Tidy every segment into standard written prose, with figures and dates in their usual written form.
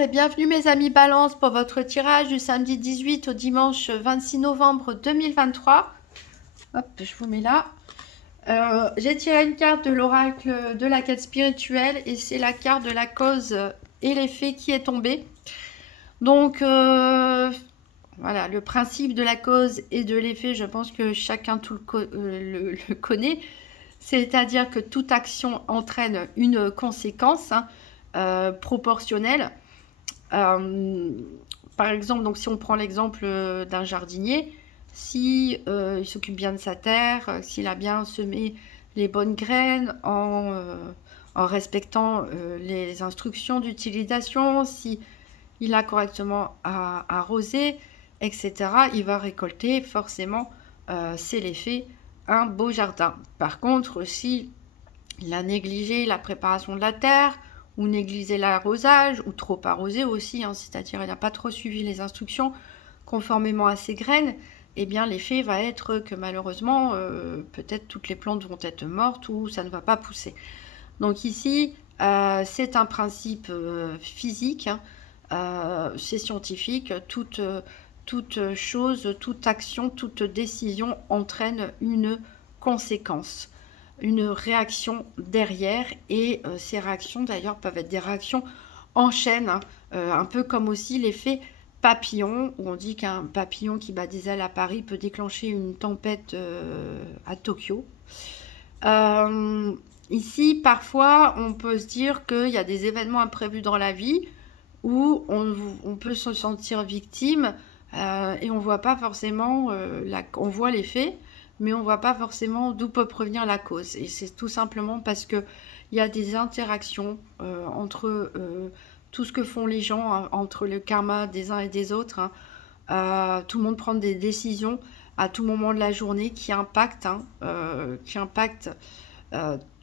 Bonjour et bienvenue mes amis Balance pour votre tirage du samedi 18 au dimanche 26 novembre 2023. Hop, je vous mets là. J'ai tiré une carte de l'oracle de la quête spirituelle et c'est la carte de la cause et l'effet qui est tombée. Donc voilà, le principe de la cause et de l'effet, je pense que chacun le connaît. C'est-à-dire que toute action entraîne une conséquence proportionnelle. Par exemple, donc si on prend l'exemple d'un jardinier, si il s'occupe bien de sa terre, s'il a bien semé les bonnes graines en respectant les instructions d'utilisation, si il a correctement arrosé, etc., il va récolter forcément, c'est l'effet, un beau jardin. Par contre, si il a négligé la préparation de la terre, ou négligé l'arrosage, ou trop arrosé aussi, c'est-à-dire il n'a pas trop suivi les instructions conformément à ses graines, eh bien l'effet va être que malheureusement, peut-être toutes les plantes vont être mortes ou ça ne va pas pousser. Donc ici, c'est un principe physique, c'est scientifique, toute chose, toute action, toute décision entraîne une conséquence, une réaction derrière, et ces réactions d'ailleurs peuvent être des réactions en chaîne, un peu comme aussi l'effet papillon, où on dit qu'un papillon qui bat des ailes à Paris peut déclencher une tempête à Tokyo. Ici, parfois, on peut se dire qu'il y a des événements imprévus dans la vie où on peut se sentir victime et on voit pas forcément, on voit l'effet, mais on voit pas forcément d'où peut provenir la cause. Et c'est tout simplement parce que il y a des interactions entre tout ce que font les gens, entre le karma des uns et des autres. Tout le monde prend des décisions à tout moment de la journée qui impactent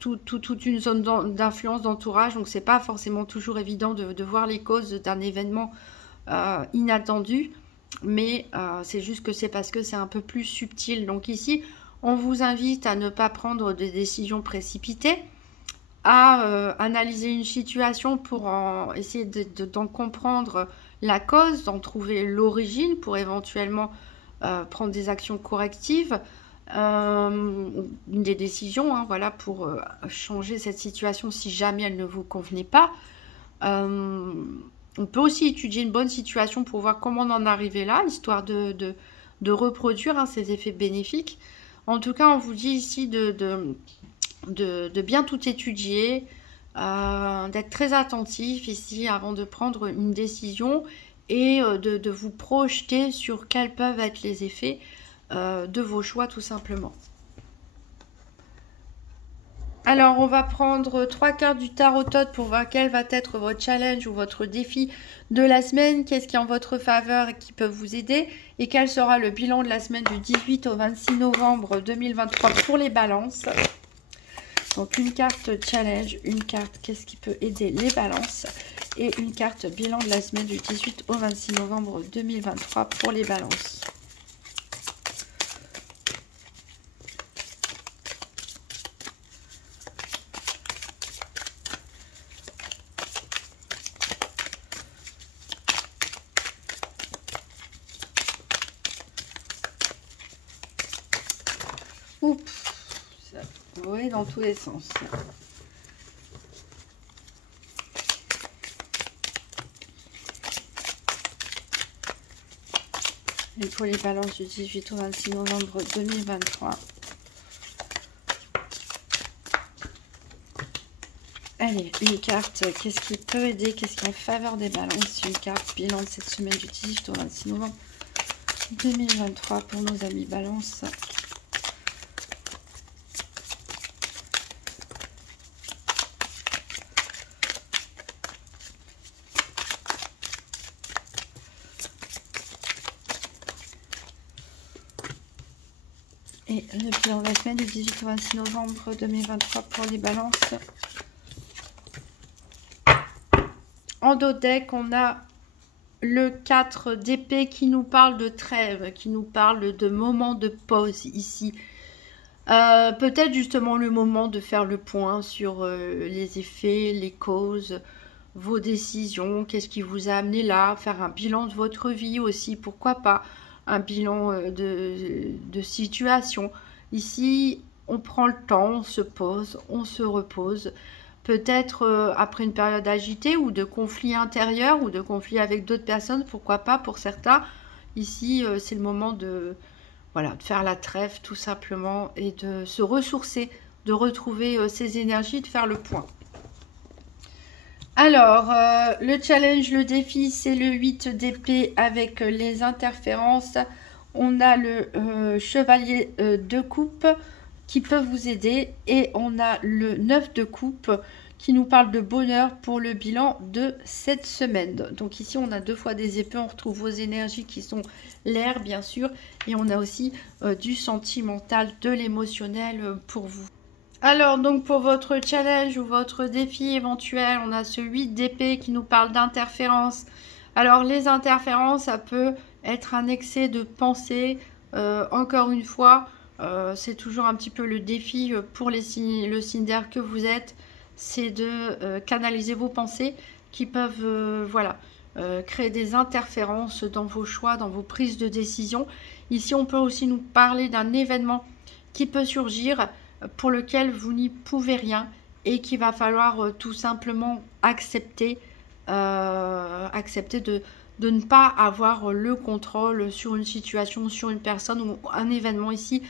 toute une zone d'influence, d'entourage. Donc c'est pas forcément toujours évident de voir les causes d'un événement inattendu, mais c'est juste que c'est parce que c'est un peu plus subtil. Donc ici, on vous invite à ne pas prendre des décisions précipitées, à analyser une situation pour essayer d'en comprendre la cause, d'en trouver l'origine pour éventuellement prendre des actions correctives, des décisions, voilà, pour changer cette situation si jamais elle ne vous convenait pas. On peut aussi étudier une bonne situation pour voir comment on en est arrivé là, histoire de reproduire ces effets bénéfiques. En tout cas, on vous dit ici de bien tout étudier, d'être très attentif ici avant de prendre une décision et de vous projeter sur quels peuvent être les effets de vos choix tout simplement. Alors, on va prendre 3 cartes du tarot Todd pour voir quel va être votre challenge ou votre défi de la semaine, qu'est-ce qui est en votre faveur et qui peut vous aider, et quel sera le bilan de la semaine du 18 au 26 novembre 2023 pour les balances. Donc, une carte challenge, une carte qu'est-ce qui peut aider les balances, et une carte bilan de la semaine du 18 au 26 novembre 2023 pour les balances. Oups, ça pourrait dans tous les sens. Et pour les balances du 18 au 26 novembre 2023. Allez, une carte, qu'est-ce qui peut aider, qu'est-ce qui est en faveur des balances? Une carte bilan de cette semaine du 18 au 26 novembre 2023 pour nos amis balance. Et le bilan de la semaine du 18 au 26 novembre 2023 pour les balances. En dos deck, on a le 4 d'épée qui nous parle de trêve, qui nous parle de moment de pause ici. Peut-être justement le moment de faire le point sur les effets, les causes, vos décisions, qu'est-ce qui vous a amené là, faire un bilan de votre vie aussi, pourquoi pas, un bilan de situation. Ici, on prend le temps, on se pose, on se repose. Peut-être après une période agitée ou de conflit intérieur ou de conflit avec d'autres personnes, pourquoi pas pour certains. Ici, c'est le moment de, voilà, de faire la trêve tout simplement et de se ressourcer, de retrouver ses énergies, de faire le point. Alors, le challenge, le défi, c'est le 8 d'épée avec les interférences. On a le chevalier de coupe qui peut vous aider et on a le 9 de coupe qui nous parle de bonheur pour le bilan de cette semaine. Donc ici, on a 2 fois des épées, on retrouve vos énergies qui sont l'air, bien sûr, et on a aussi du sentimental, de l'émotionnel pour vous. Alors, donc pour votre challenge ou votre défi éventuel, on a ce 8 d'épée qui nous parle d'interférences. Alors, les interférences, ça peut être un excès de pensée. Encore une fois, c'est toujours un petit peu le défi pour le signe d'air que vous êtes. C'est de canaliser vos pensées qui peuvent créer des interférences dans vos choix, dans vos prises de décision. Ici, on peut aussi nous parler d'un événement qui peut surgir pour lequel vous n'y pouvez rien et qu'il va falloir tout simplement accepter, de ne pas avoir le contrôle sur une situation, sur une personne ou un événement ici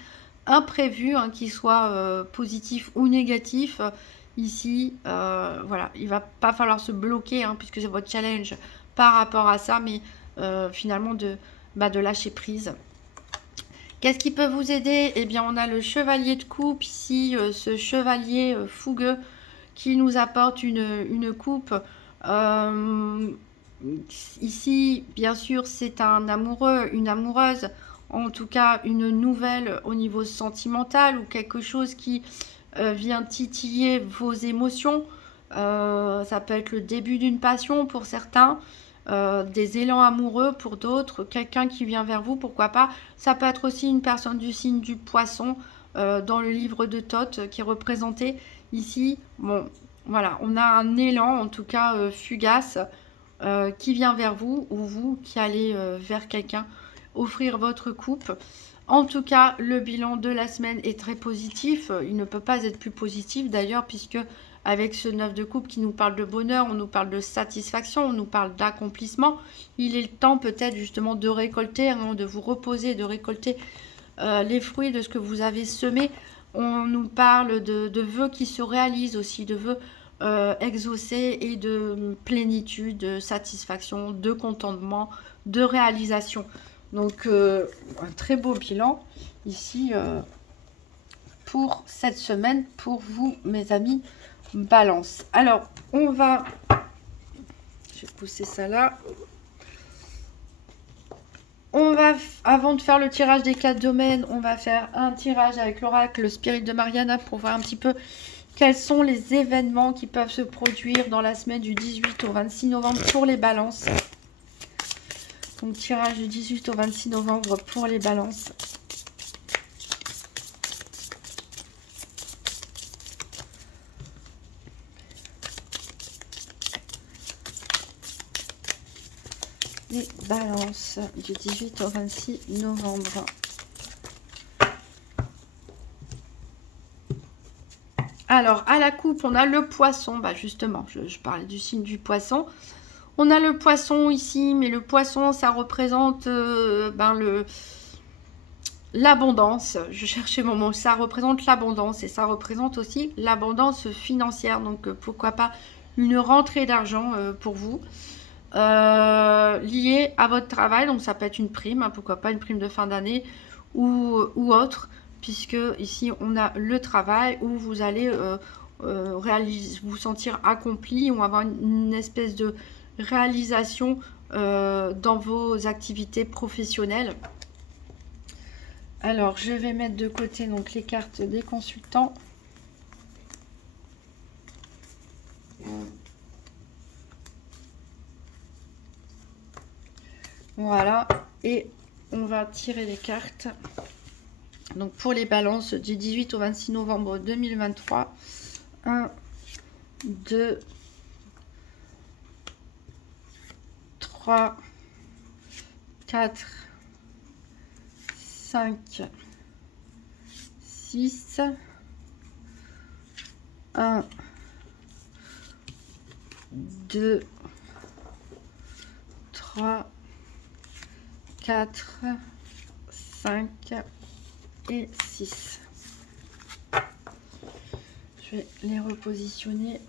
imprévu, hein, qu'il soit positif ou négatif. Ici, voilà, il va pas falloir se bloquer, hein, puisque c'est votre challenge par rapport à ça, mais finalement de lâcher prise. Qu'est-ce qui peut vous aider? Eh bien, on a le chevalier de coupe ici, ce chevalier fougueux qui nous apporte une coupe. Ici, bien sûr, c'est un amoureux, une amoureuse, en tout cas une nouvelle au niveau sentimental ou quelque chose qui vient titiller vos émotions. Ça peut être le début d'une passion pour certains. Des élans amoureux pour d'autres, quelqu'un qui vient vers vous, pourquoi pas. Ça peut être aussi une personne du signe du poisson dans le livre de Thoth qui est représenté ici. Bon, voilà, on a un élan, en tout cas fugace, qui vient vers vous ou vous qui allez vers quelqu'un offrir votre coupe. En tout cas, le bilan de la semaine est très positif. Il ne peut pas être plus positif d'ailleurs, puisque avec ce 9 de coupe qui nous parle de bonheur, on nous parle de satisfaction, on nous parle d'accomplissement. Il est le temps peut-être justement de récolter, hein, de vous reposer, de récolter les fruits de ce que vous avez semé. On nous parle de vœux qui se réalisent aussi, de vœux exaucés et de plénitude, de satisfaction, de contentement, de réalisation. Donc un très beau bilan ici pour cette semaine pour vous, mes amis Balance. Alors on va, je vais pousser ça là, on va, avant de faire le tirage des 4 domaines, on va faire un tirage avec l'oracle Spirit de Mariana pour voir un petit peu quels sont les événements qui peuvent se produire dans la semaine du 18 au 26 novembre pour les balances. Donc tirage du 18 au 26 novembre pour les balances. Les balances du 18 au 26 novembre. Alors, à la coupe, on a le poisson. Bah justement, je parlais du signe du poisson. On a le poisson ici, mais le poisson, ça représente l'abondance. Je cherchais mon mot. Ça représente l'abondance et ça représente aussi l'abondance financière. Donc, pourquoi pas une rentrée d'argent pour vous. Liée à votre travail, donc ça peut être une prime, hein, pourquoi pas une prime de fin d'année ou autre, puisque ici on a le travail où vous allez vous sentir accompli ou avoir une espèce de réalisation dans vos activités professionnelles. Alors je vais mettre de côté donc les cartes des consultants. Voilà, et on va tirer les cartes. Donc pour les balances du 18 au 26 novembre 2023. 1, 2, 3, 4, 5, 6, 1, 2, 3, 4, 5 et 6. Je vais les repositionner.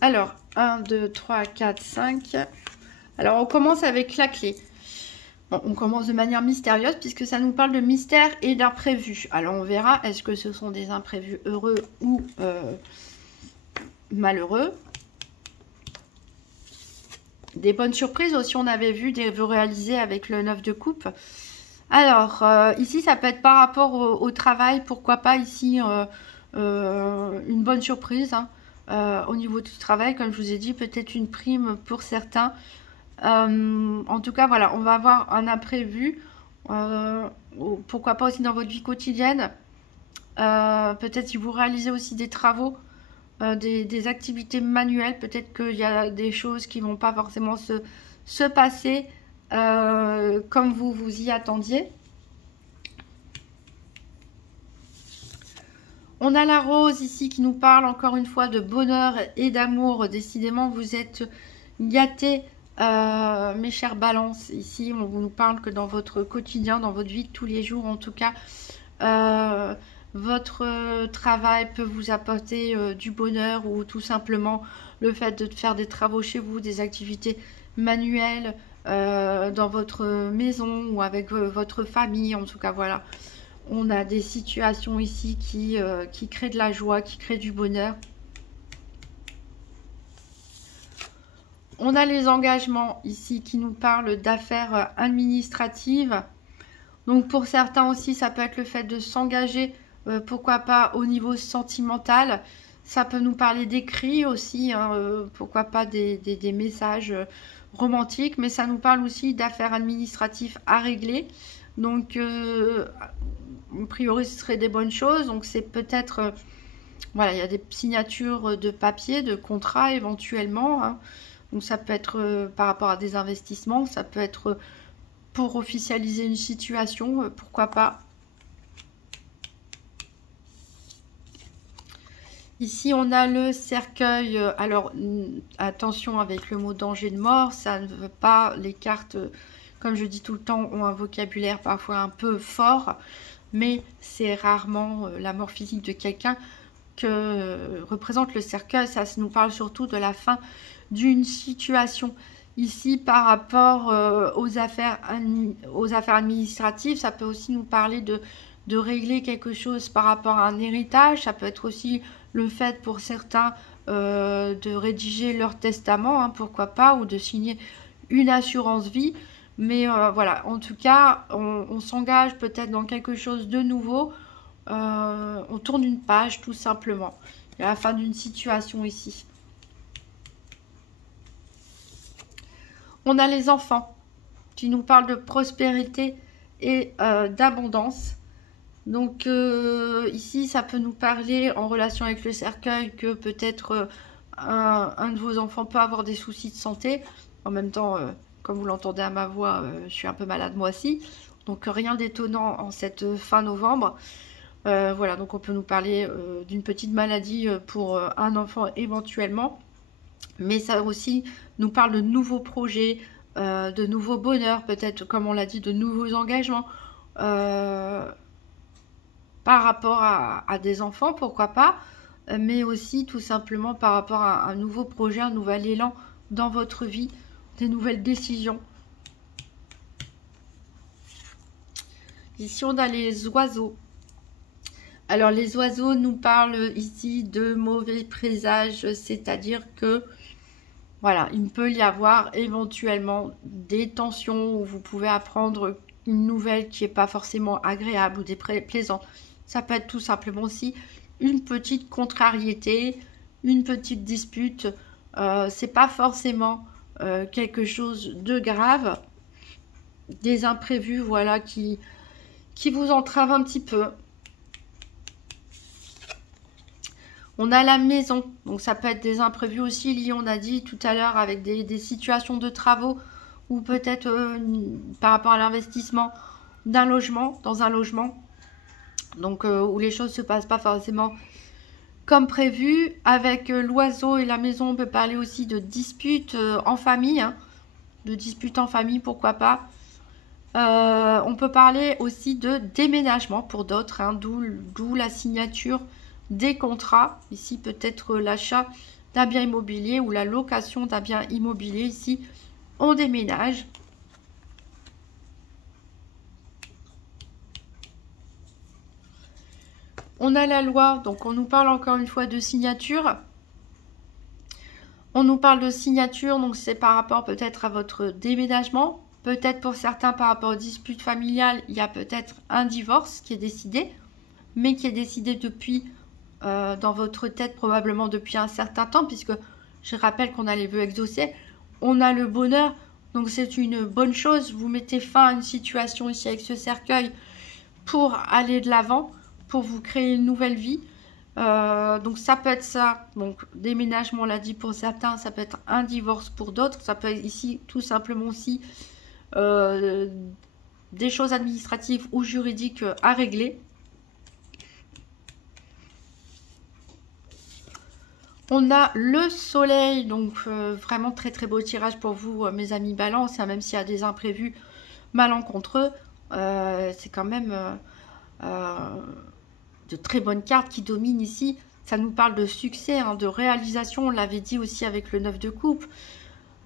Alors, 1, 2, 3, 4, 5. Alors, on commence avec la clé. Bon, on commence de manière mystérieuse puisque ça nous parle de mystère et d'imprévu. Alors, on verra, est-ce que ce sont des imprévus heureux ou malheureux. Des bonnes surprises aussi, on avait vu des vœux réalisés avec le 9 de coupe. Alors, ici, ça peut être par rapport au travail. Pourquoi pas ici une bonne surprise, hein. Au niveau du travail, comme je vous ai dit, peut-être une prime pour certains. En tout cas, voilà, on va avoir un imprévu. Pourquoi pas aussi dans votre vie quotidienne. Peut-être si vous réalisez aussi des travaux, des activités manuelles, peut-être qu'il y a des choses qui vont pas forcément se passer comme vous vous y attendiez. On a la rose ici qui nous parle encore une fois de bonheur et d'amour. Décidément, vous êtes gâtés, mes chères balances. Ici, on nous parle que dans votre quotidien, dans votre vie de tous les jours, en tout cas, votre travail peut vous apporter du bonheur ou tout simplement le fait de faire des travaux chez vous, des activités manuelles dans votre maison ou avec votre famille. En tout cas, voilà. On a des situations ici qui créent de la joie, qui créent du bonheur. On a les engagements ici qui nous parlent d'affaires administratives. Donc pour certains aussi, ça peut être le fait de s'engager, pourquoi pas au niveau sentimental. Ça peut nous parler d'écrits aussi, hein, pourquoi pas des messages romantiques. Mais ça nous parle aussi d'affaires administratives à régler. Donc a priori ce serait des bonnes choses, donc c'est peut-être voilà, il y a des signatures de papier, de contrats éventuellement, hein. Donc ça peut être par rapport à des investissements, ça peut être pour officialiser une situation, pourquoi pas. Ici on a le cercueil. Alors attention avec le mot danger de mort, ça ne veut pas, les cartes comme je dis tout le temps ont un vocabulaire parfois un peu fort. Mais c'est rarement la mort physique de quelqu'un que représente le cercueil. Ça nous parle surtout de la fin d'une situation. Ici, par rapport aux affaires administratives, ça peut aussi nous parler de régler quelque chose par rapport à un héritage. Ça peut être aussi le fait pour certains de rédiger leur testament, hein, pourquoi pas, ou de signer une assurance vie. Mais voilà, en tout cas, on s'engage peut-être dans quelque chose de nouveau. On tourne une page, tout simplement. À la fin d'une situation ici. On a les enfants qui nous parlent de prospérité et d'abondance. Donc ici, ça peut nous parler en relation avec le cercueil que peut-être un de vos enfants peut avoir des soucis de santé. En même temps... comme vous l'entendez à ma voix, je suis un peu malade moi aussi. Donc rien d'étonnant en cette fin novembre. Voilà, donc on peut nous parler d'une petite maladie pour un enfant éventuellement. Mais ça aussi nous parle de nouveaux projets, de nouveaux bonheurs, peut-être comme on l'a dit, de nouveaux engagements. Par rapport à des enfants, pourquoi pas. Mais aussi tout simplement par rapport à un nouveau projet, un nouvel élan dans votre vie. Des nouvelles décisions. Ici, on a les oiseaux. Alors, les oiseaux nous parlent ici de mauvais présages, c'est-à-dire que, voilà, il peut y avoir éventuellement des tensions où vous pouvez apprendre une nouvelle qui n'est pas forcément agréable ou plaisante. Ça peut être tout simplement aussi une petite contrariété, une petite dispute. C'est pas forcément... quelque chose de grave, des imprévus, voilà, qui vous entravent un petit peu. On a la maison, donc ça peut être des imprévus aussi liés, on a dit tout à l'heure, avec des situations de travaux ou peut-être par rapport à l'investissement d'un logement, dans un logement. Donc où les choses ne se passent pas forcément comme prévu. Avec l'oiseau et la maison, on peut parler aussi de disputes en famille, hein, de disputes en famille, pourquoi pas. On peut parler aussi de déménagement pour d'autres, hein, d'où la signature des contrats. Ici, peut-être l'achat d'un bien immobilier ou la location d'un bien immobilier. Ici, on déménage. On a la loi, donc on nous parle encore une fois de signature. On nous parle de signature, donc c'est par rapport peut-être à votre déménagement. Peut-être pour certains par rapport aux disputes familiales, il y a peut-être un divorce qui est décidé, mais qui est décidé depuis, dans votre tête probablement depuis un certain temps, puisque je rappelle qu'on a les vœux exaucés. On a le bonheur, donc c'est une bonne chose. Vous mettez fin à une situation ici avec ce cercueil pour aller de l'avant, pour vous créer une nouvelle vie. Donc ça peut être ça, donc déménagement, on l'a dit pour certains, ça peut être un divorce pour d'autres, ça peut être ici tout simplement aussi des choses administratives ou juridiques à régler. On a le soleil, donc vraiment très très beau tirage pour vous mes amis balance, hein, même s'il y a des imprévus malencontreux, c'est quand même de très bonnes cartes qui dominent ici. Ça nous parle de succès, hein, de réalisation, on l'avait dit aussi avec le 9 de coupe.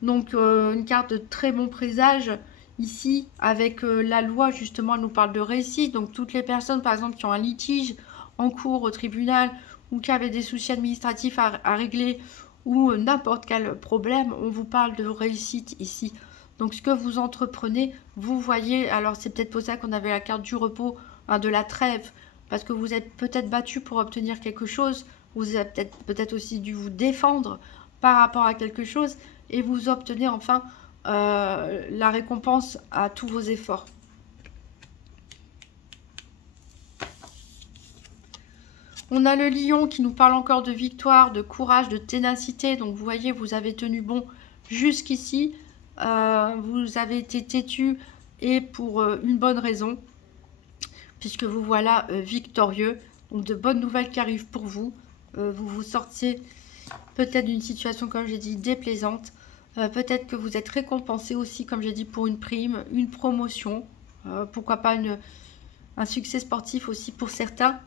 Donc une carte de très bon présage ici avec la loi, justement, elle nous parle de réussite. Donc toutes les personnes par exemple qui ont un litige en cours au tribunal ou qui avaient des soucis administratifs à régler ou n'importe quel problème, on vous parle de réussite ici. Donc ce que vous entreprenez, vous voyez, alors c'est peut-être pour ça qu'on avait la carte du repos, hein, de la trêve, parce que vous êtes peut-être battu pour obtenir quelque chose, vous avez peut-être aussi dû vous défendre par rapport à quelque chose, et vous obtenez enfin la récompense à tous vos efforts. On a le lion qui nous parle encore de victoire, de courage, de ténacité. Donc vous voyez, vous avez tenu bon jusqu'ici. Vous avez été têtu et pour une bonne raison, puisque vous voilà victorieux. Donc de bonnes nouvelles qui arrivent pour vous. Vous vous sortiez peut-être d'une situation, comme j'ai dit, déplaisante. Peut-être que vous êtes récompensé aussi, comme j'ai dit, pour une prime, une promotion. Pourquoi pas un succès sportif aussi pour certains.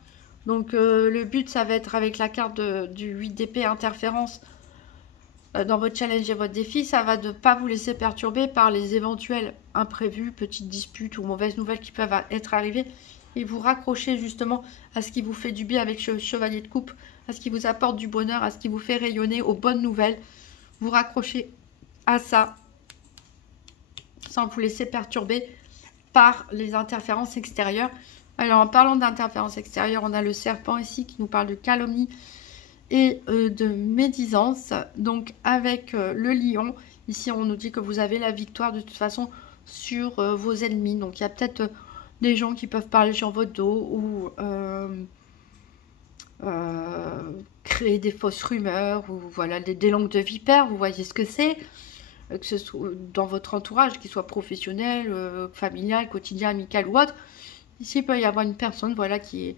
Donc le but, ça va être avec la carte du 8 d'épée interférence dans votre challenge et votre défi, ça va de ne pas vous laisser perturber par les éventuels imprévus, petites disputes ou mauvaises nouvelles qui peuvent être arrivées, et vous raccrocher justement à ce qui vous fait du bien avec le chevalier de coupe, à ce qui vous apporte du bonheur, à ce qui vous fait rayonner, aux bonnes nouvelles. Vous raccrochez à ça sans vous laisser perturber par les interférences extérieures. Alors, en parlant d'interférences extérieures, on a le serpent ici qui nous parle de calomnie et de médisance. Donc, avec le lion, ici, on nous dit que vous avez la victoire de toute façon sur vos ennemis. Donc, il y a peut-être des gens qui peuvent parler sur votre dos ou créer des fausses rumeurs ou voilà, des langues de vipère. Vous voyez ce que c'est, que ce soit dans votre entourage, qu'il soit professionnel, familial, quotidien, amical ou autre. Ici, il peut y avoir une personne, voilà, qui est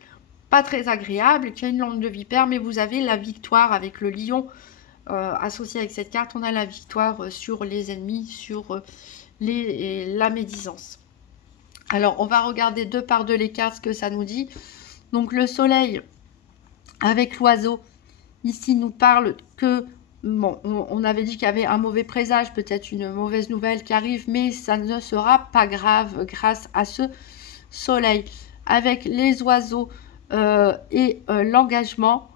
pas très agréable, qui a une langue de vipère, mais vous avez la victoire avec le lion associé avec cette carte. On a la victoire sur les ennemis, sur la médisance. Alors, on va regarder deux par deux les cartes, ce que ça nous dit. Donc, le soleil avec l'oiseau, ici, nous parle que, bon, on avait dit qu'il y avait un mauvais présage, peut-être une mauvaise nouvelle qui arrive, mais ça ne sera pas grave grâce à ce soleil. Avec les oiseaux et l'engagement,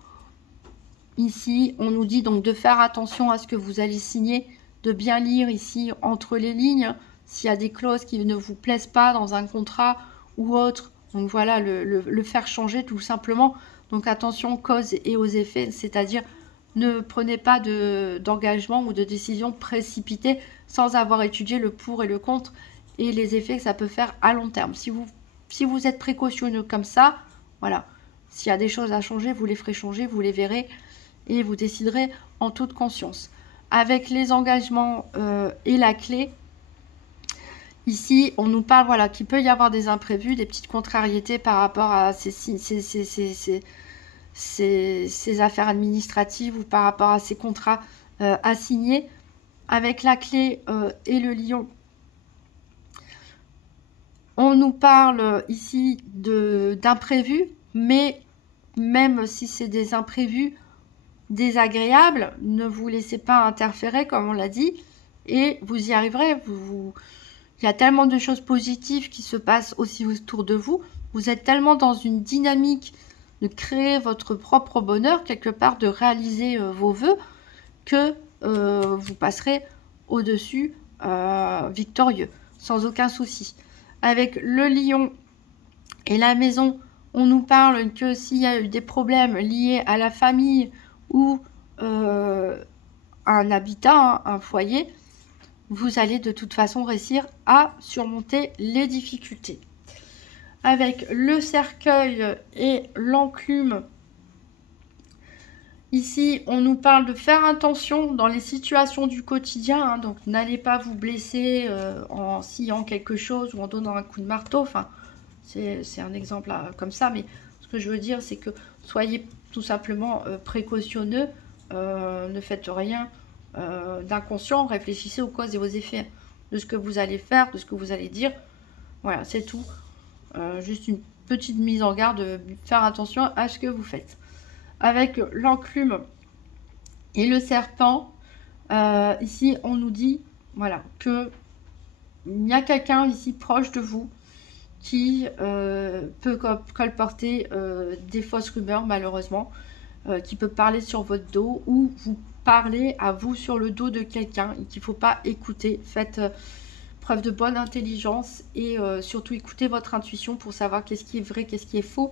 ici on nous dit donc de faire attention à ce que vous allez signer, de bien lire ici entre les lignes s'il y a des clauses qui ne vous plaisent pas dans un contrat ou autre. Donc voilà, le faire changer tout simplement. Donc attention aux causes et aux effets, c'est-à-dire ne prenez pas d'engagement ou de décision précipitée sans avoir étudié le pour et le contre et les effets que ça peut faire à long terme. Si vous êtes précautionneux comme ça, voilà, s'il y a des choses à changer, vous les ferez changer, vous les verrez et vous déciderez en toute conscience. Avec les engagements et la clé, ici, on nous parle, voilà, qu'il peut y avoir des imprévus, des petites contrariétés par rapport à ces affaires administratives ou par rapport à ces contrats à signer. Avec la clé et le lion, on nous parle ici d'imprévus, mais même si c'est des imprévus désagréables, ne vous laissez pas interférer, comme on l'a dit, et vous y arriverez. Il y a tellement de choses positives qui se passent aussi autour de vous. Vous êtes tellement dans une dynamique de créer votre propre bonheur, quelque part de réaliser vos vœux, que vous passerez au-dessus victorieux, sans aucun souci. Avec le lion et la maison, on nous parle que s'il y a eu des problèmes liés à la famille ou un habitat, un foyer, vous allez de toute façon réussir à surmonter les difficultés. Avec le cercueil et l'enclume, ici, on nous parle de faire attention dans les situations du quotidien. Hein, donc, n'allez pas vous blesser en sciant quelque chose ou en donnant un coup de marteau. Enfin, c'est un exemple comme ça. Mais ce que je veux dire, c'est que soyez tout simplement précautionneux. Ne faites rien d'inconscient. Réfléchissez aux causes et aux effets de ce que vous allez faire, de ce que vous allez dire. Voilà, c'est tout. Juste une petite mise en garde. Faire attention à ce que vous faites. Avec l'enclume et le serpent, ici on nous dit, voilà, que il y a quelqu'un ici proche de vous qui peut colporter des fausses rumeurs, malheureusement, qui peut parler sur votre dos ou vous parler à vous sur le dos de quelqu'un et qu'il ne faut pas écouter. Faites preuve de bonne intelligence et surtout écoutez votre intuition pour savoir qu'est-ce qui est vrai, qu'est-ce qui est faux.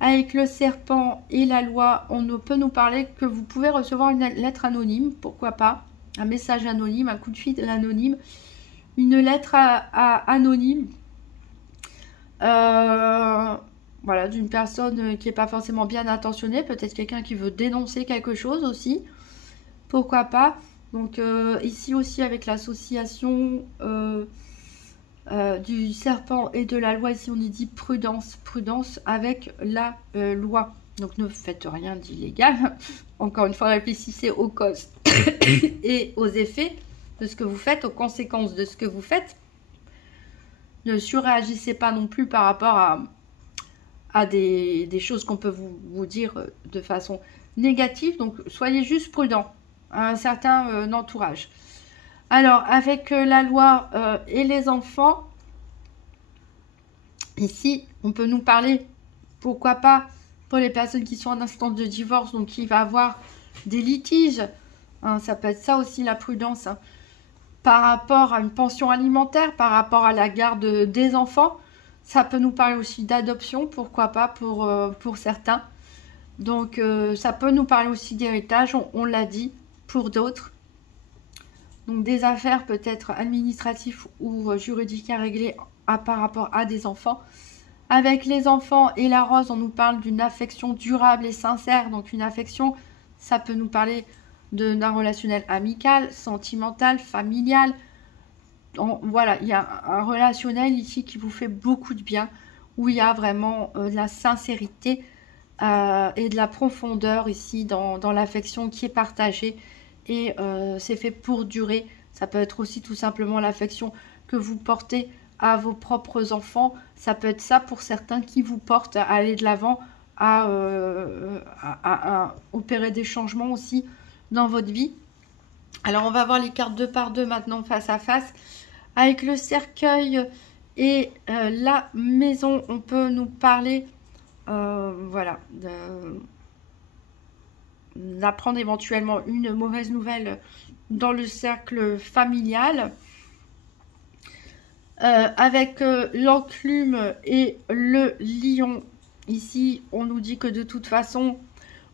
Avec le serpent et la loi, on peut nous parler que vous pouvez recevoir une lettre anonyme, pourquoi pas, un message anonyme, un coup de fil anonyme, une lettre anonyme, voilà, d'une personne qui n'est pas forcément bien intentionnée, peut-être quelqu'un qui veut dénoncer quelque chose aussi, pourquoi pas. Donc ici aussi avec l'association du serpent et de la loi, ici on y dit prudence, prudence avec la loi. Donc ne faites rien d'illégal. Encore une fois, réfléchissez aux causes et aux effets de ce que vous faites, aux conséquences de ce que vous faites. Ne surréagissez pas non plus par rapport à des choses qu'on peut vous dire de façon négative. Donc soyez juste prudent à un certain entourage. Alors, avec la loi et les enfants, ici, on peut nous parler, pourquoi pas, pour les personnes qui sont en instance de divorce, donc il va avoir des litiges, hein, ça peut être ça aussi la prudence, hein, par rapport à une pension alimentaire, par rapport à la garde des enfants, ça peut nous parler aussi d'adoption, pourquoi pas, pour certains. Donc, ça peut nous parler aussi d'héritage, on l'a dit, pour d'autres. Donc des affaires peut-être administratives ou juridiques à régler par rapport à des enfants. Avec les enfants et la rose, on nous parle d'une affection durable et sincère. Donc une affection, ça peut nous parler d'un relationnel amical, sentimental, familial. Voilà, il y a un relationnel ici qui vous fait beaucoup de bien, où il y a vraiment de la sincérité et de la profondeur ici dans l'affection qui est partagée. Et c'est fait pour durer. Ça peut être aussi tout simplement l'affection que vous portez à vos propres enfants. Ça peut être ça pour certains qui vous portent à aller de l'avant, à opérer des changements aussi dans votre vie. Alors on va voir les cartes 2 par 2 maintenant face à face. Avec le cercueil et la maison, on peut nous parler voilà, d'apprendre éventuellement une mauvaise nouvelle dans le cercle familial. Avec l'enclume et le lion, ici on nous dit que de toute façon,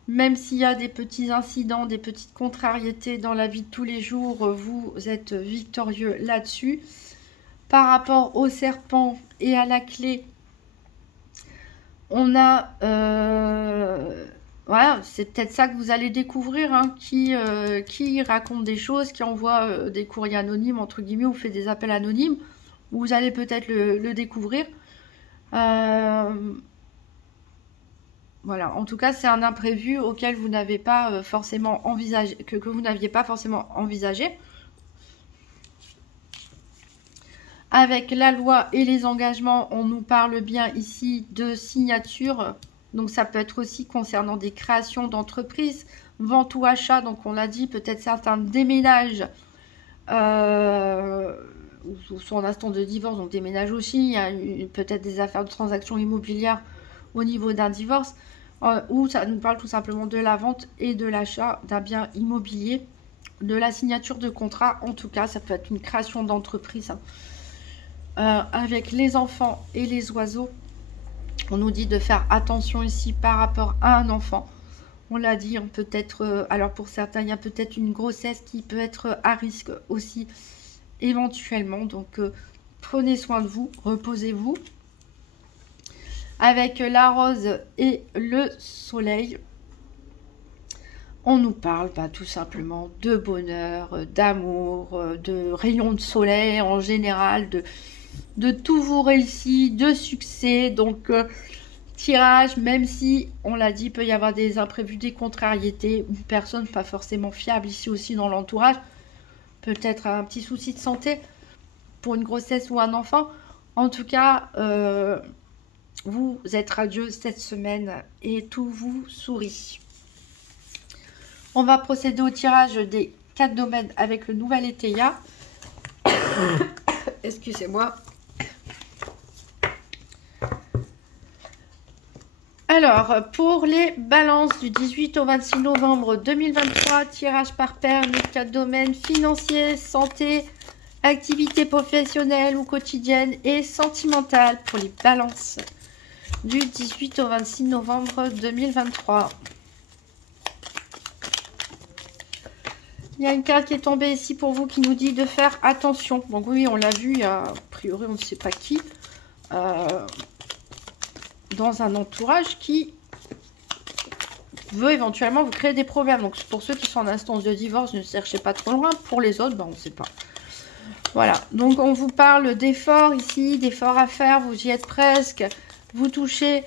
même s'il y a des petits incidents, des petites contrariétés dans la vie de tous les jours, vous êtes victorieux là-dessus. Par rapport au serpent et à la clé, on a... voilà, c'est peut-être ça que vous allez découvrir, hein, qui raconte des choses, qui envoie des courriers anonymes, entre guillemets, ou fait des appels anonymes. Vous allez peut-être le découvrir. Voilà, en tout cas, c'est un imprévu auquel vous n'avez pas forcément envisagé, que vous n'aviez pas forcément envisagé. Avec la loi et les engagements, on nous parle bien ici de signature. Donc, ça peut être aussi concernant des créations d'entreprises, vente ou achat. Donc, on l'a dit, peut-être certains déménagent ou sont en instant de divorce, donc déménagent aussi. Il y a peut-être des affaires de transactions immobilières au niveau d'un divorce. Ou ça nous parle tout simplement de la vente et de l'achat d'un bien immobilier, de la signature de contrat. En tout cas, ça peut être une création d'entreprise. Avec les enfants et les oiseaux, on nous dit de faire attention ici par rapport à un enfant. On l'a dit, on peut être, alors pour certains, il y a peut-être une grossesse qui peut être à risque aussi éventuellement. Donc, prenez soin de vous, reposez-vous. Avec la rose et le soleil, on nous parle tout simplement de bonheur, d'amour, de rayons de soleil en général, de tout vous réussit, de succès. Donc, tirage, même si, on l'a dit, peut y avoir des imprévus, des contrariétés, une personne pas forcément fiable ici aussi dans l'entourage, peut-être un petit souci de santé pour une grossesse ou un enfant. En tout cas, vous êtes radieux cette semaine et tout vous sourit. On va procéder au tirage des 4 domaines avec le nouvel Étéia. Excusez-moi. Alors, pour les balances du 18 au 26 novembre 2023, tirage par paire, les 4 domaines financiers, santé, activité professionnelle ou quotidienne et sentimentale pour les balances du 18 au 26 novembre 2023. Il y a une carte qui est tombée ici pour vous qui nous dit de faire attention. Donc oui, on l'a vu, a priori on ne sait pas qui, dans un entourage qui veut éventuellement vous créer des problèmes. Donc pour ceux qui sont en instance de divorce, ne cherchez pas trop loin. Pour les autres, on ne sait pas. Voilà, donc on vous parle d'efforts ici, d'efforts à faire, vous y êtes presque. Vous touchez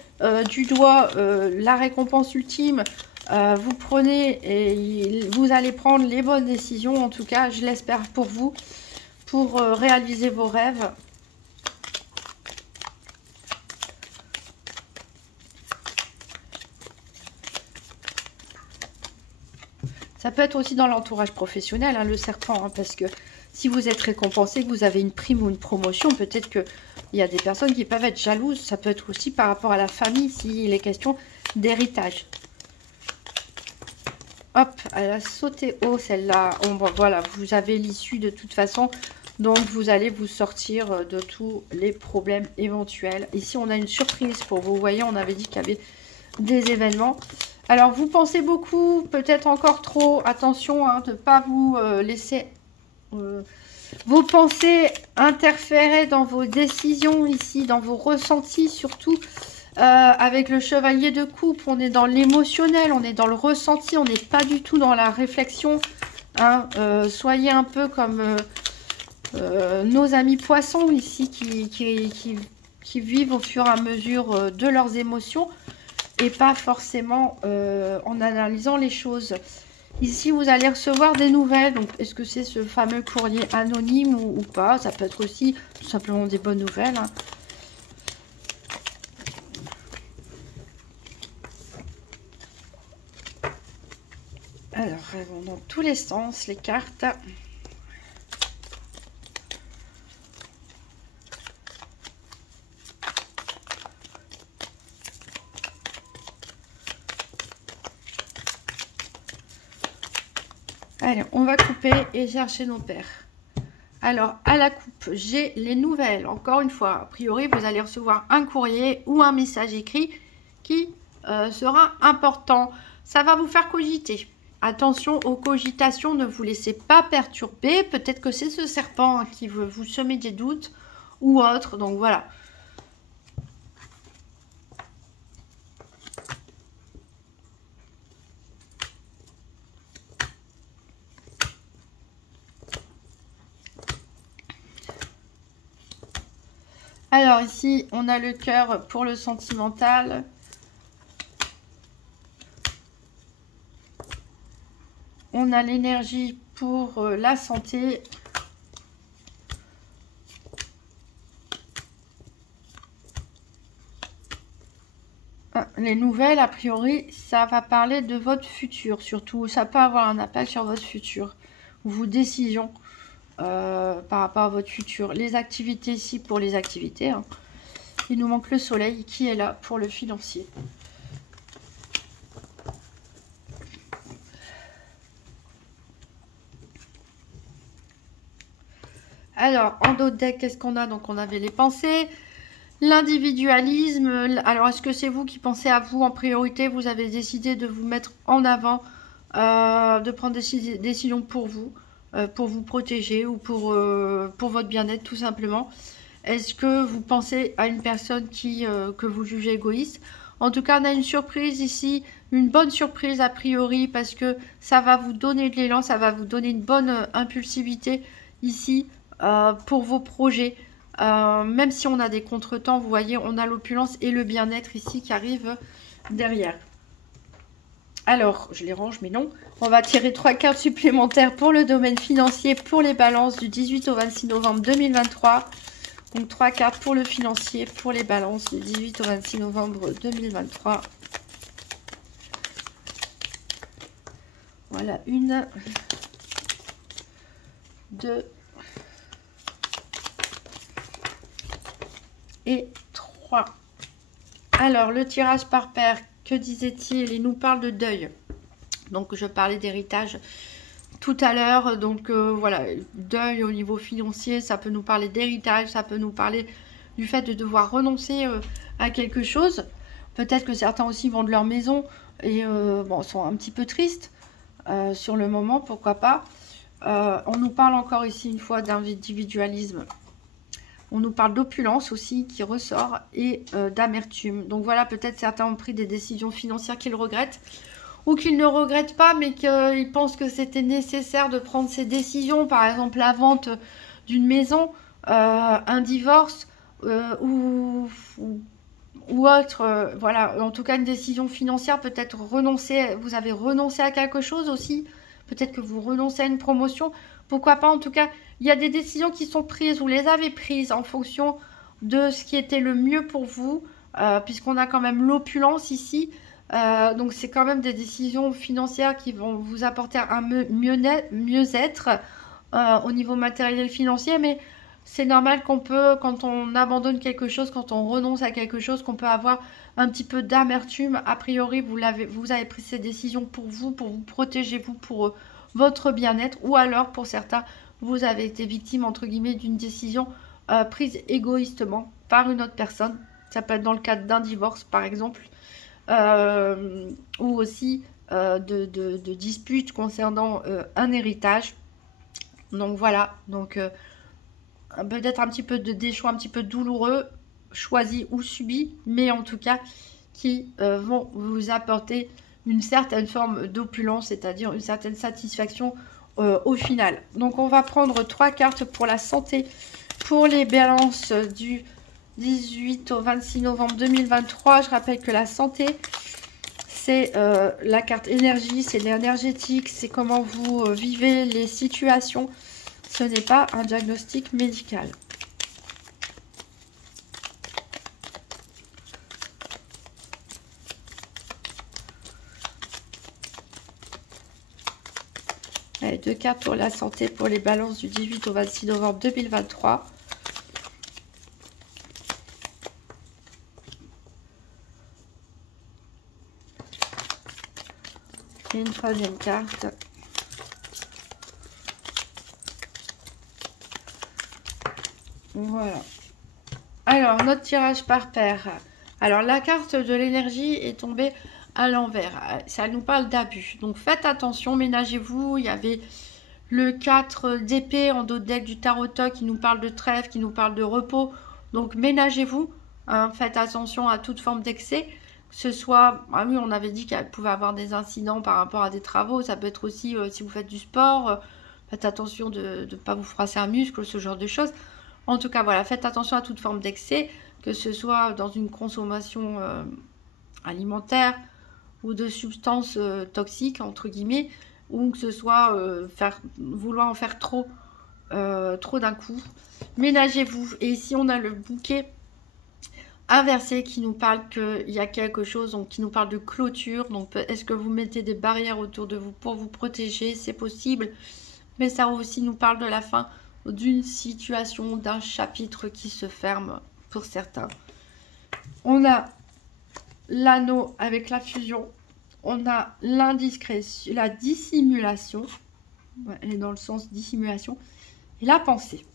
du doigt la récompense ultime. Vous prenez et vous allez prendre les bonnes décisions. En tout cas, je l'espère pour vous, pour réaliser vos rêves. Ça peut être aussi dans l'entourage professionnel, hein, le serpent, hein, parce que si vous êtes récompensé, que vous avez une prime ou une promotion, peut-être qu'il y a des personnes qui peuvent être jalouses. Ça peut être aussi par rapport à la famille, s'il est question d'héritage. Hop, elle a sauté haut celle-là. Voilà, vous avez l'issue de toute façon. Donc, vous allez vous sortir de tous les problèmes éventuels. Ici, on a une surprise pour vous. Vous voyez, on avait dit qu'il y avait des événements. Alors, vous pensez beaucoup, peut-être encore trop. Attention, hein, de ne pas vous laisser vos pensées interférer dans vos décisions ici, dans vos ressentis surtout. Avec le chevalier de coupe, on est dans l'émotionnel, on est dans le ressenti, on n'est pas du tout dans la réflexion. Hein. Soyez un peu comme nos amis poissons ici qui vivent au fur et à mesure de leurs émotions et pas forcément en analysant les choses. Ici, vous allez recevoir des nouvelles. Donc, est-ce que c'est ce fameux courrier anonyme ou pas? Ça peut être aussi tout simplement des bonnes nouvelles. Hein. Alors, elles vont dans tous les sens, les cartes. Allez, on va couper et chercher nos paires. Alors, à la coupe, j'ai les nouvelles. Encore une fois, a priori, vous allez recevoir un courrier ou un message écrit qui sera important. Ça va vous faire cogiter. Attention aux cogitations, ne vous laissez pas perturber. Peut-être que c'est ce serpent qui veut vous semer des doutes. ou autre. Donc voilà. Alors ici, on a le cœur pour le sentimental. On a l'énergie pour la santé. Les nouvelles, a priori, ça va parler de votre futur. Surtout, ça peut avoir un impact sur votre futur. Ou vos décisions par rapport à votre futur. Les activités ici pour les activités. Hein. Il nous manque le soleil qui est là pour le financier. Alors, en d'autres decks, qu'est-ce qu'on a? Donc, on avait les pensées, l'individualisme. Alors, est-ce que c'est vous qui pensez à vous en priorité? Vous avez décidé de vous mettre en avant, de prendre des décisions pour vous protéger ou pour votre bien-être, tout simplement. Est-ce que vous pensez à une personne que vous jugez égoïste? En tout cas, on a une surprise ici, une bonne surprise a priori, parce que ça va vous donner de l'élan, ça va vous donner une bonne impulsivité ici pour vos projets. Même si on a des contretemps, vous voyez, on a l'opulence et le bien-être ici qui arrivent derrière. Alors, je les range, mais non. On va tirer 3 cartes supplémentaires pour le domaine financier, pour les balances du 18 au 26 novembre 2023. Donc 3 cartes pour le financier, pour les balances du 18 au 26 novembre 2023. Voilà, 1, 2 et 3. Alors, le tirage par paire, que disait-il? Il nous parle de deuil. Donc, je parlais d'héritage tout à l'heure. Donc, voilà, deuil au niveau financier, ça peut nous parler d'héritage, ça peut nous parler du fait de devoir renoncer à quelque chose. Peut-être que certains aussi vendent leur maison et bon, sont un petit peu tristes sur le moment, pourquoi pas. On nous parle encore ici une fois d'individualisme. On nous parle d'opulence aussi qui ressort et d'amertume. Donc voilà, peut-être certains ont pris des décisions financières qu'ils regrettent ou qu'ils ne regrettent pas, mais qu'ils pensent que c'était nécessaire de prendre ces décisions. Par exemple, la vente d'une maison, un divorce ou autre. Voilà, en tout cas, une décision financière, peut-être renoncer. Vous avez renoncé à quelque chose aussi. Peut-être que vous renoncez à une promotion. Pourquoi pas, en tout cas, il y a des décisions qui sont prises, vous les avez prises en fonction de ce qui était le mieux pour vous, puisqu'on a quand même l'opulence ici. Donc, c'est quand même des décisions financières qui vont vous apporter un mieux-être au niveau matériel et financier. Mais c'est normal qu'on peut, quand on abandonne quelque chose, quand on renonce à quelque chose, qu'on peut avoir un petit peu d'amertume. A priori, vous avez pris ces décisions pour vous protéger, pour votre bien-être, ou alors pour certains, vous avez été victime, entre guillemets, d'une décision prise égoïstement par une autre personne. Ça peut être dans le cadre d'un divorce, par exemple, ou aussi de disputes concernant un héritage. Donc voilà, donc peut-être un petit peu des choix un petit peu douloureux, choisis ou subis, mais en tout cas qui vont vous apporter une certaine forme d'opulence, c'est-à-dire une certaine satisfaction au final. Donc on va prendre 3 cartes pour la santé, pour les balances du 18 au 26 novembre 2023. Je rappelle que la santé, c'est la carte énergie, c'est l'énergétique, c'est comment vous vivez les situations. Ce n'est pas un diagnostic médical. Allez, 2 cartes pour la santé, pour les balances du 18 au 26 novembre 2023. Et une 3e carte. Voilà. Alors, notre tirage par paire. Alors, la carte de l'énergie est tombée à l'envers. Ça nous parle d'abus. Donc, faites attention, ménagez-vous. Il y avait Le 4 d'épée en dos de deck du tarot qui nous parle de trêve, qui nous parle de repos. Donc ménagez-vous, hein, faites attention à toute forme d'excès. Que ce soit, ah oui, on avait dit qu'elle pouvait avoir des incidents par rapport à des travaux. Ça peut être aussi si vous faites du sport. Faites attention de ne pas vous froisser un muscle, ce genre de choses. En tout cas, voilà, faites attention à toute forme d'excès, que ce soit dans une consommation alimentaire ou de substances toxiques, entre guillemets, ou que ce soit vouloir en faire trop d'un coup. Ménagez-vous. Et ici, on a le bouquet inversé qui nous parle qu'il y a quelque chose, donc qui nous parle de clôture. Donc, est-ce que vous mettez des barrières autour de vous pour vous protéger? C'est possible. Mais ça aussi nous parle de la fin d'une situation, d'un chapitre qui se ferme pour certains. On a l'anneau avec la fusion. On a l'indiscrétion, la dissimulation. Ouais, elle est dans le sens dissimulation. Et la pensée.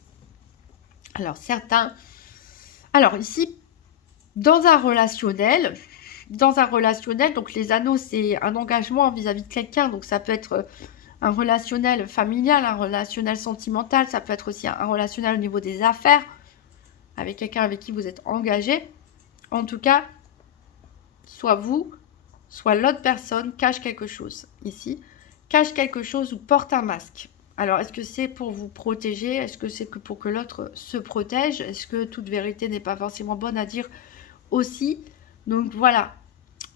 Alors, certains... Alors, ici, dans un relationnel, donc les anneaux, c'est un engagement vis-à-vis de quelqu'un. Donc, ça peut être un relationnel familial, un relationnel sentimental. Ça peut être aussi un relationnel au niveau des affaires, avec quelqu'un avec qui vous êtes engagé. En tout cas, soit vous, soit l'autre personne cache quelque chose. Ici, cache quelque chose ou porte un masque. Alors, est-ce que c'est pour vous protéger? Est-ce que c'est que pour que l'autre se protège? Est-ce que toute vérité n'est pas forcément bonne à dire aussi? Donc, voilà.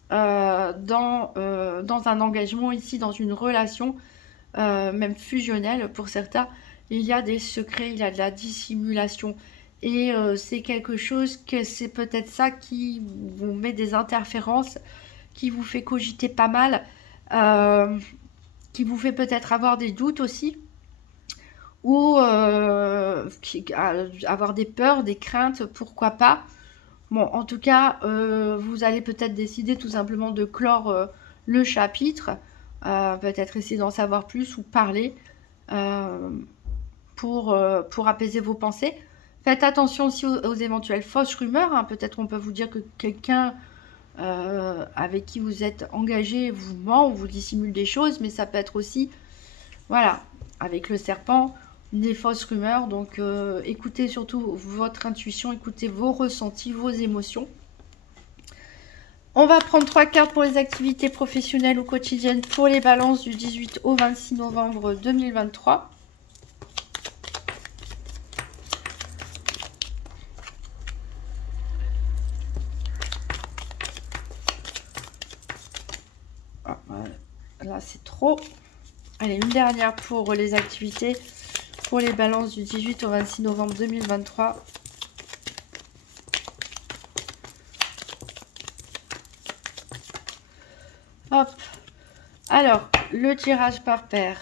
Dans un engagement ici, dans une relation, même fusionnelle pour certains, il y a des secrets, il y a de la dissimulation. Et c'est quelque chose que c'est peut-être ça qui vous met des interférences, qui vous fait cogiter pas mal, qui vous fait peut-être avoir des doutes aussi, ou avoir des peurs, des craintes, pourquoi pas. Bon, en tout cas, vous allez peut-être décider tout simplement de clore le chapitre, peut-être essayer d'en savoir plus ou parler pour apaiser vos pensées. Faites attention aussi aux éventuelles fausses rumeurs, hein. Peut-être on peut vous dire que quelqu'un avec qui vous êtes engagé vous ment ou vous dissimule des choses, mais ça peut être aussi, voilà, avec le serpent, des fausses rumeurs. Donc écoutez surtout votre intuition, écoutez vos ressentis, vos émotions. On va prendre 3 cartes pour les activités professionnelles ou quotidiennes pour les balances du 18 au 26 novembre 2023. Ah, là, c'est trop. Allez, une dernière pour les activités pour les balances du 18 au 26 novembre 2023. Hop. Alors, le tirage par paire,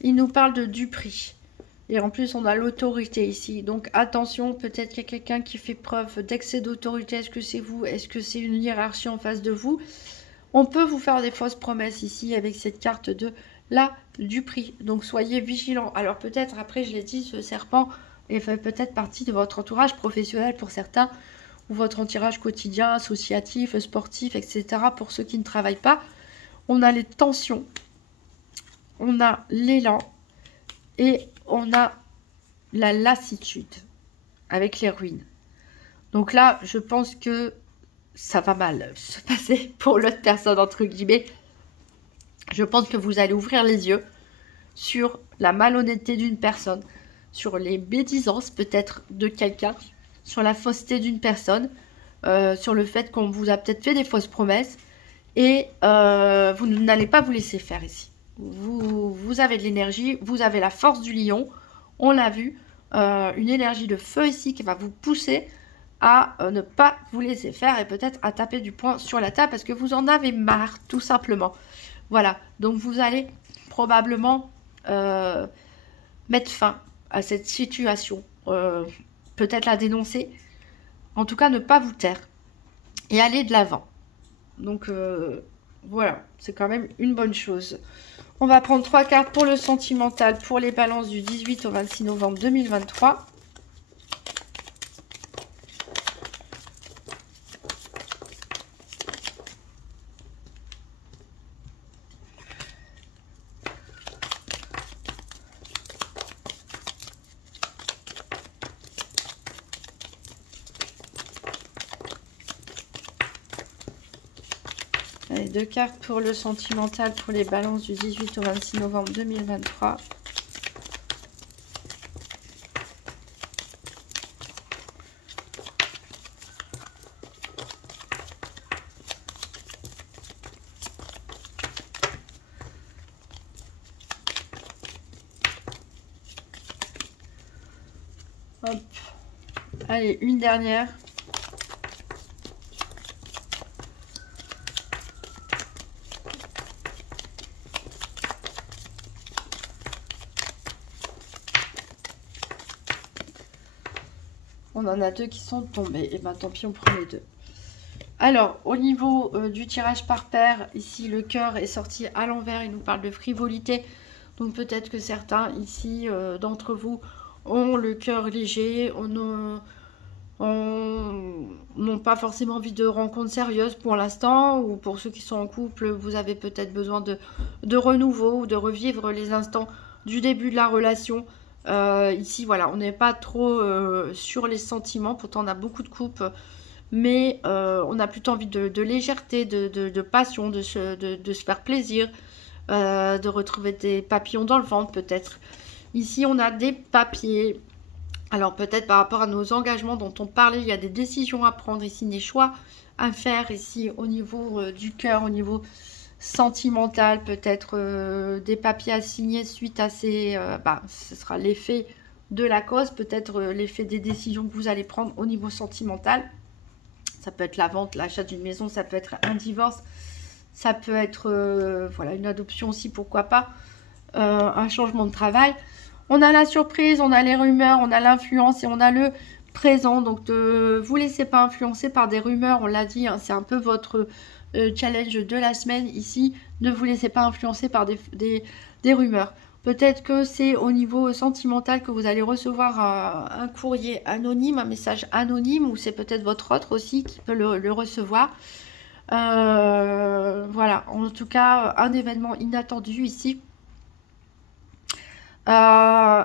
il nous parle du prix. Et en plus, on a l'autorité ici. Donc, attention, peut-être qu'il y a quelqu'un qui fait preuve d'excès d'autorité. Est-ce que c'est vous? Est-ce que c'est une hiérarchie en face de vous? On peut vous faire des fausses promesses ici avec cette carte de du prix. Donc, soyez vigilants. Alors, peut-être, après, je l'ai dit, ce serpent fait peut-être partie de votre entourage professionnel pour certains, ou votre entourage quotidien, associatif, sportif, etc. Pour ceux qui ne travaillent pas. On a les tensions, on a l'élan et on a la lassitude avec les ruines. Donc là, je pense que ça va mal se passer pour l'autre personne, entre guillemets. Je pense que vous allez ouvrir les yeux sur la malhonnêteté d'une personne, sur les médisances peut-être de quelqu'un, sur la fausseté d'une personne, sur le fait qu'on vous a peut-être fait des fausses promesses et vous n'allez pas vous laisser faire ici. Vous avez de l'énergie, vous avez la force du lion, on l'a vu, une énergie de feu ici qui va vous pousser à ne pas vous laisser faire et peut-être à taper du poing sur la table parce que vous en avez marre tout simplement. Voilà, donc vous allez probablement mettre fin à cette situation, peut-être la dénoncer, en tout cas ne pas vous taire et aller de l'avant. Donc voilà, c'est quand même une bonne chose. On va prendre 3 cartes pour le sentimental, pour les balances du 18 au 26 novembre 2023. 2 cartes pour le sentimental pour les balances du 18 au 26 novembre 2023. Hop. Allez, une dernière. On en a 2 qui sont tombés. Et ben tant pis, on prend les 2. Alors, au niveau du tirage par paire, ici le cœur est sorti à l'envers. Il nous parle de frivolité. Donc peut-être que certains ici d'entre vous ont le cœur léger, n'ont pas forcément envie de rencontres sérieuses pour l'instant, ou pour ceux qui sont en couple, vous avez peut-être besoin de renouveau ou de revivre les instants du début de la relation. Ici, voilà, on n'est pas trop sur les sentiments, pourtant on a beaucoup de couples, mais on a plutôt envie de légèreté, de passion, de se faire plaisir, de retrouver des papillons dans le ventre peut-être. Ici, on a des papiers. Alors, peut-être par rapport à nos engagements dont on parlait, il y a des décisions à prendre ici, des choix à faire ici au niveau du cœur, au niveau sentimental. Peut-être des papiers à signer suite à ces... ce sera l'effet de la cause, peut-être l'effet des décisions que vous allez prendre au niveau sentimental. Ça peut être la vente, l'achat d'une maison, ça peut être un divorce, ça peut être voilà, une adoption aussi, pourquoi pas, un changement de travail. On a la surprise, on a les rumeurs, on a l'influence et on a le présent. Donc, ne vous laissez pas influencer par des rumeurs. On l'a dit, hein, c'est un peu votre challenge de la semaine ici. Ne vous laissez pas influencer par des rumeurs. Peut-être que c'est au niveau sentimental que vous allez recevoir un courrier anonyme, un message anonyme, ou c'est peut-être votre autre aussi qui peut le recevoir. Voilà, en tout cas, un événement inattendu ici. On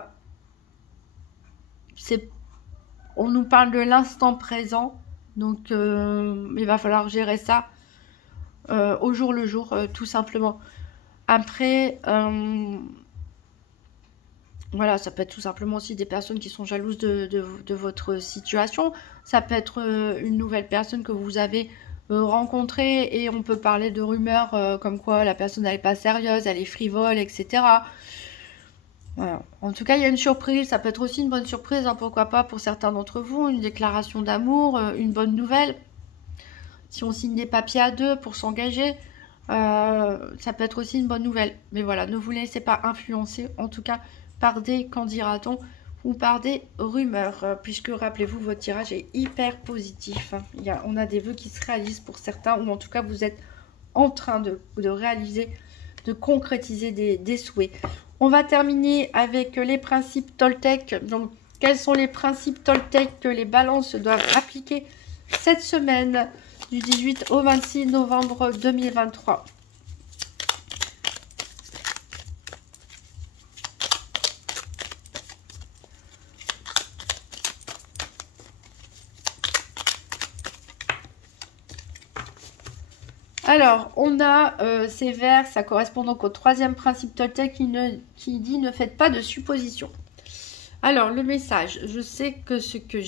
nous parle de l'instant présent, donc il va falloir gérer ça au jour le jour, tout simplement. Après, voilà, ça peut être tout simplement aussi des personnes qui sont jalouses de votre situation. Ça peut être une nouvelle personne que vous avez rencontrée, et on peut parler de rumeurs comme quoi la personne n'est pas sérieuse, elle est frivole, etc. Voilà. En tout cas, il y a une surprise. Ça peut être aussi une bonne surprise, hein, pourquoi pas pour certains d'entre vous. Une déclaration d'amour, une bonne nouvelle. Si on signe des papiers à 2 pour s'engager, ça peut être aussi une bonne nouvelle. Mais voilà, ne vous laissez pas influencer, en tout cas, par des qu'en dira-t-on ou par des rumeurs. Puisque, rappelez-vous, votre tirage est hyper positif. Hein. On a des vœux qui se réalisent pour certains, ou en tout cas, vous êtes en train de réaliser, de concrétiser des souhaits. On va terminer avec les principes Toltec. Donc, quels sont les principes Toltec que les balances doivent appliquer cette semaine du 18 au 26 novembre 2023? Alors, on a ces vers, ça correspond donc au 3e principe Toltec qui dit « Ne faites pas de suppositions ». Alors, le message, je sais que ce que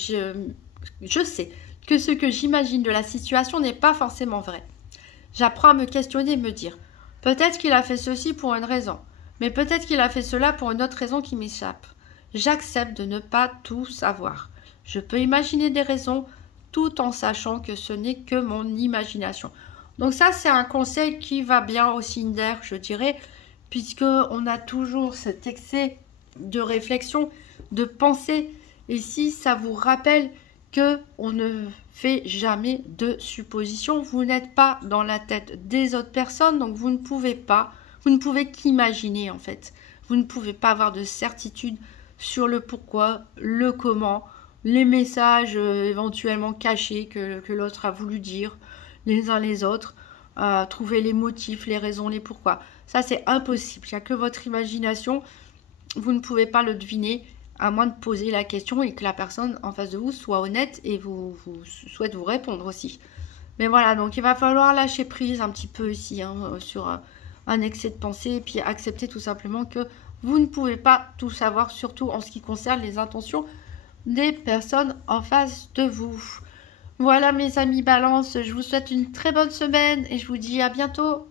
j'imagine de la situation n'est pas forcément vrai. J'apprends à me questionner et me dire « Peut-être qu'il a fait ceci pour une raison, mais peut-être qu'il a fait cela pour une autre raison qui m'échappe. J'accepte de ne pas tout savoir. Je peux imaginer des raisons tout en sachant que ce n'est que mon imagination. » Donc ça, c'est un conseil qui va bien au signe d'air, je dirais, puisqu'on a toujours cet excès de réflexion, de pensée. Et si ça vous rappelle qu'on ne fait jamais de suppositions, vous n'êtes pas dans la tête des autres personnes, donc vous ne pouvez qu'imaginer en fait. Vous ne pouvez pas avoir de certitude sur le pourquoi, le comment, les messages éventuellement cachés que l'autre a voulu dire, les uns les autres, trouver les motifs, les raisons, les pourquoi. Ça, c'est impossible. Il n'y a que votre imagination. Vous ne pouvez pas le deviner, à moins de poser la question et que la personne en face de vous soit honnête et vous souhaite vous répondre aussi. Mais voilà, donc il va falloir lâcher prise un petit peu ici hein, sur un excès de pensée et puis accepter tout simplement que vous ne pouvez pas tout savoir, surtout en ce qui concerne les intentions des personnes en face de vous. Voilà mes amis Balance, je vous souhaite une très bonne semaine et je vous dis à bientôt.